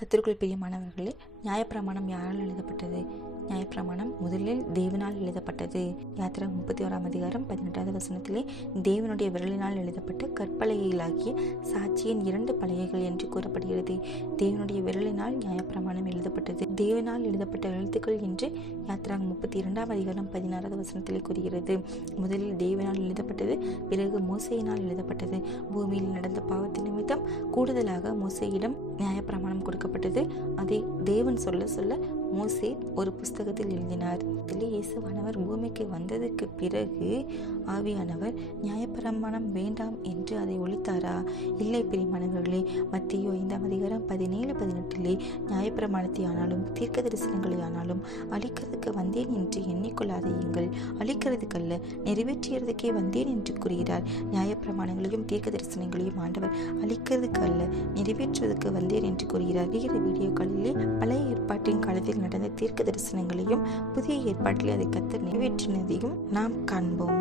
கர்த்தருக்குள் பிரியமானவர்களே, நியாயப்பிரமாணம் யாரால் எழுதப்பட்டது? நியாயப்பிரமாணம் முதலில் தேவனால் எழுதப்பட்டது. யாத்திராகமம் 31 வசனத்திலே தேவனுடைய விரலினால் எழுதப்பட்ட கற்பலகைகளாகிய சாட்சியின் 2 பலகைகள் என்று கூறப்படுகிறது. தேவனுடைய விரலினால் நியாயப்பிரமாணம் எழுதப்பட்டது. தேவனால் எழுதப்பட்ட எழுத்துக்கள் என்று யாத்திராகமம் 32 வசனத்திலே கூறுகிறது. முதலில் தேவனால் எழுதப்பட்டது, பிறகு மோசேயினால் எழுதப்பட்டது. பூமியில் நடந்த பாவத்தின் நிமித்தம் கூடுதலாக மோசேயிடம் நியாயப்பிரமாணம் கொடுக்கப்பட்டது. அதை தேவன் சொல்ல சொல்ல மோசே ஒரு புஸ்தகத்தில் எழுதினார். இயேசுவானவர் பூமிக்கு வந்ததற்கு பிறகு ஆவியானவர் நியாயப்பிரமாணம் வேண்டாம் என்று அதை ஒழித்தாரா? இல்லை பிரியமானவர்களே. மத்தேயு 5:17-18 நியாயப்பிரமாணத்தை ஆனாலும் தீர்க்க தரிசனங்களை ஆனாலும் அழிக்கிறதுக்கு வந்தேன் என்று எண்ணிக்கொள்ளாதீங்கள், அழிக்கிறதுக்கல்ல நிறைவேற்றியதுக்கே வந்தேன் என்று கூறுகிறார். நியாயப்பிரமாணங்களையும் தீர்க்க தரிசனங்களையும் ஆண்டவர் அழிக்கிறதுக்கு அல்ல, நிறைவேற்றுவதற்கு வந்தேன் என்று கூறுகிறார். வீடியோக்களிலே பழைய ஏற்பாட்டின் காலத்தில் நடந்த தீர்க்க தரிசனங்களையும் புதிய ஏற்பாட்டில் அதை கர்த்தர் நிறைவேற்றினதையும் நாம் காண்போம்.